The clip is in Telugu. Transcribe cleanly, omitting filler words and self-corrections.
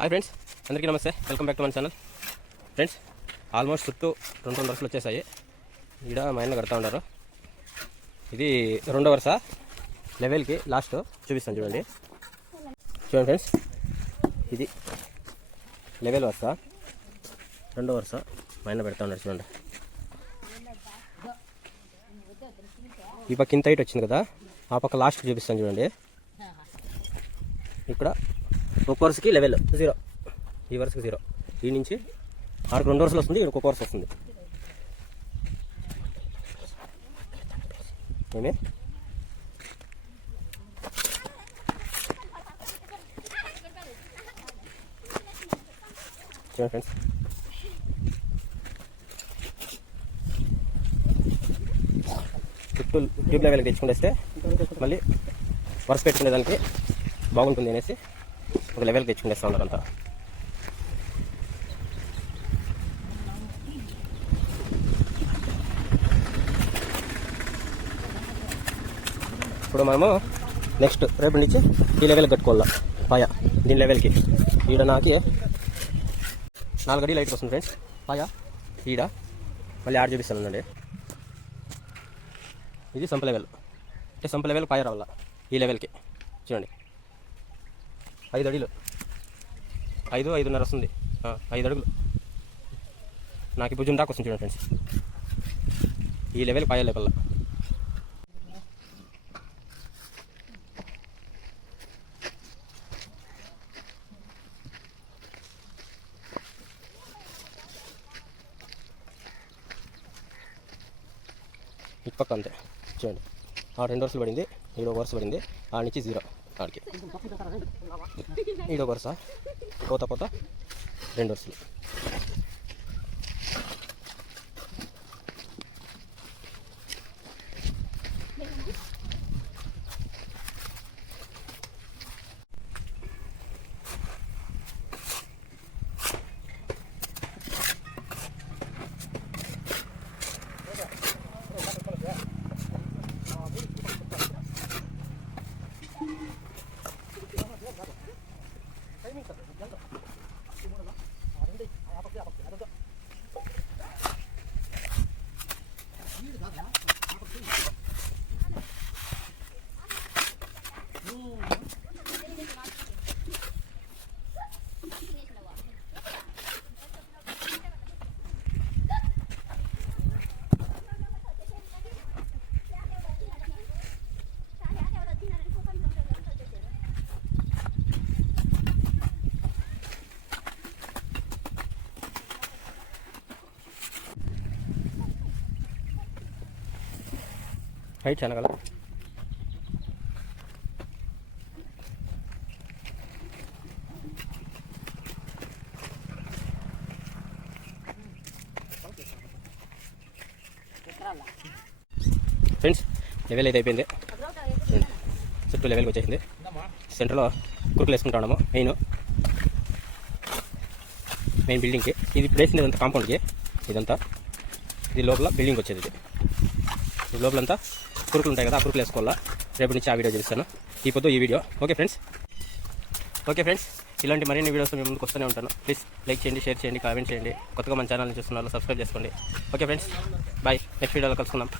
హాయ్ ఫ్రెండ్స్, అందరికీ నమస్తే. వెల్కమ్ బ్యాక్ టు మన ఛానల్. ఫ్రెండ్స్, ఆల్మోస్ట్ చుట్టూ 2 వరుసలు వచ్చేసాయి. ఈడ మా ఆయన కడతా ఉన్నారు. ఇది 2వ వరుస లెవెల్కి లాస్ట్ చూపిస్తాను చూడండి. ఫ్రెండ్స్, ఇది లెవెల్ వరుస, 2వ వరుస మా ఆయన పెడతా ఉన్నారు చూడండి. ఈ పక్క ఇంత హైట్ వచ్చింది కదా, ఆ పక్క లాస్ట్ చూపిస్తాను చూడండి. ఇక్కడ ఒక వరుసకి లెవెల్ 0, ఈ వరుసకి 0, ఈ నుంచి ఆడికి 2 వరుసలు వస్తుంది, ఇక్కడ ఒక వరుస వస్తుంది. ఏమే చూడండి ఫ్రెండ్స్, చుట్టూ ట్యూబ్ లెవెల్కి తెచ్చుకుంటే వస్తే మళ్ళీ వరుస పెట్టుకునే దానికి బాగుంటుంది అనేసి ఒక లెవెల్కి తెచ్చుకునేస్తా ఉన్నారు అంతా. ఇప్పుడు మనము నెక్స్ట్ రేపు నుంచి ఈ లెవెల్కి కట్టుకోవాలా పాయ. దీని లెవెల్కి ఈడ నాకు 4 అడి లైట్ వస్తుంది ఫ్రెండ్స్. పాయ ఈడ మళ్ళీ ఆడ చూపిస్తానండి. ఇది సంప లెవెల్, అంటే సంప లెవెల్ పాయ రావాల ఈ లెవెల్కి. చూడండి, 5 అడుగులు, 5.5 వస్తుంది, 5 అడుగులు నాకు భుజం దాకా వస్తుంది చూడండి ఫ్రెండ్స్. ఈ లెవెల్ పాయ లెవెల్. ఇటు పక్క అంతే చూడండి, ఆ 2 వరుసలు పడింది, ఈడ 1 వరుస పడింది, ఆ నుంచి 0 ఆడికి. ఈడ 1 వరుస, పోత 2 వరుసలు. హైట్ చాలా కదా. ఫ్రెండ్స్, లెవెల్ అయితే అయిపోయింది, చుట్టూ లెవెల్కి వచ్చేసింది. సెంటర్లో కురుకులు వేసుకుంటా ఉన్నాము. మెయిన్ బిల్డింగ్కి ఇది వేసింది, ఇదంతా కాంపౌండ్కి, ఇదంతా ఇది లోపల బిల్డింగ్ వచ్చేది. ఇది లోపలంతా కురుకులు ఉంటాయి కదా, ఆ కురుకులు వేసుకోవాలా. రేపు నుంచి ఆ వీడియో చూపిస్తాను, ఈ పొద్దు ఈ వీడియో. ఓకే ఫ్రెండ్స్, ఇలాంటి మరిన్ని వీడియోస్ మేము ముందుకు వస్తూనే ఉంటాను. ప్లీజ్ లైక్ చేయండి, షేర్ చేయండి, కామెంట్ చేయండి. కొత్తగా మన ఛానల్ని చూస్తున్నారు, సబ్స్క్రైబ్ చేసుకోండి. Okay friends, bye. నెక్స్ట్ వీడియోలో కలుసుకుందాం.